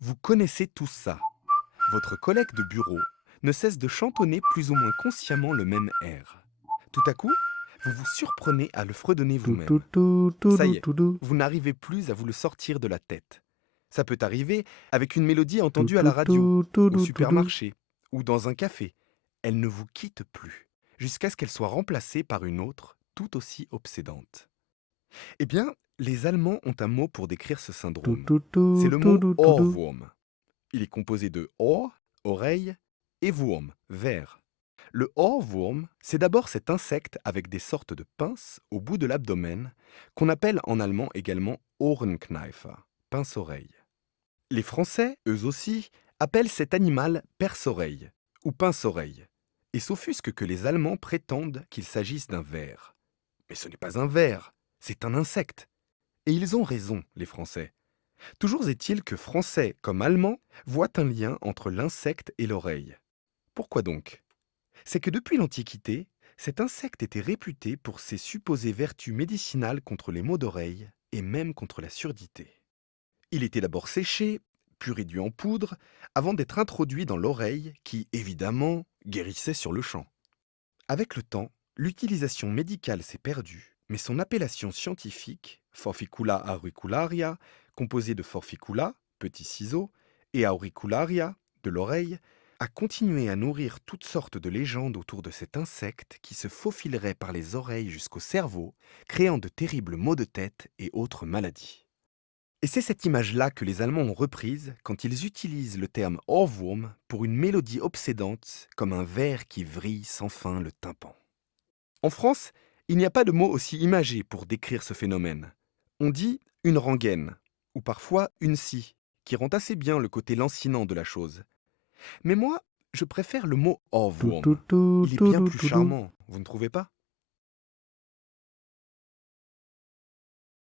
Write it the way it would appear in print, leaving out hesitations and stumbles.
Vous connaissez tous ça. Votre collègue de bureau ne cesse de chantonner plus ou moins consciemment le même air. Tout à coup, vous vous surprenez à le fredonner Tout, tout, vous-même. tout, tout, Ça tout, y est, tout, tout, vous n'arrivez plus à vous le sortir de la tête. Ça peut arriver avec une mélodie tout, entendue à la tout, radio, tout, tout, au tout, tout, tout. supermarché ou dans un café. Elle ne vous quitte plus, jusqu'à ce qu'elle soit remplacée par une autre tout aussi obsédante. Eh bien, les Allemands ont un mot pour décrire ce Tout, syndrome. tout, C'est tout, le tout, mot tout, tout, tout. Ohrwurm. Il est composé de Ohr, oreille, et Wurm, ver. Le Ohrwurm, c'est d'abord cet insecte avec des sortes de pinces au bout de l'abdomen, qu'on appelle en allemand également Ohrenkneifer, pince-oreille. Les Français, eux aussi, appellent cet animal perce-oreille ou pince-oreille, et s'offusquent que les Allemands prétendent qu'il s'agisse d'un ver. Mais ce n'est pas un ver, c'est un insecte. Et ils ont raison, les Français. Toujours est-il que Français comme Allemands voient un lien entre l'insecte et l'oreille. Pourquoi donc? C'est que depuis l'Antiquité, cet insecte était réputé pour ses supposées vertus médicinales contre les maux d'oreille et même contre la surdité. Il était d'abord séché, puis réduit en poudre, avant d'être introduit dans l'oreille qui, évidemment, guérissait sur le champ. Avec le temps, l'utilisation médicale s'est perdue, mais son appellation scientifique, Forficula auricularia, composée de forficula, petit ciseau, et auricularia, de l'oreille, a continué à nourrir toutes sortes de légendes autour de cet insecte qui se faufilerait par les oreilles jusqu'au cerveau, créant de terribles maux de tête et autres maladies. Et c'est cette image-là que les Allemands ont reprise quand ils utilisent le terme Ohrwurm pour une mélodie obsédante comme un ver qui vrille sans fin le tympan. En France, il n'y a pas de mot aussi imagé pour décrire ce phénomène. On dit une rengaine, ou parfois une scie, qui rend assez bien le côté lancinant de la chose. Mais moi, je préfère le mot Tout, tout, Ohrwurm. tout, Il est tout, bien tout, plus tout, tout. charmant, vous ne trouvez pas?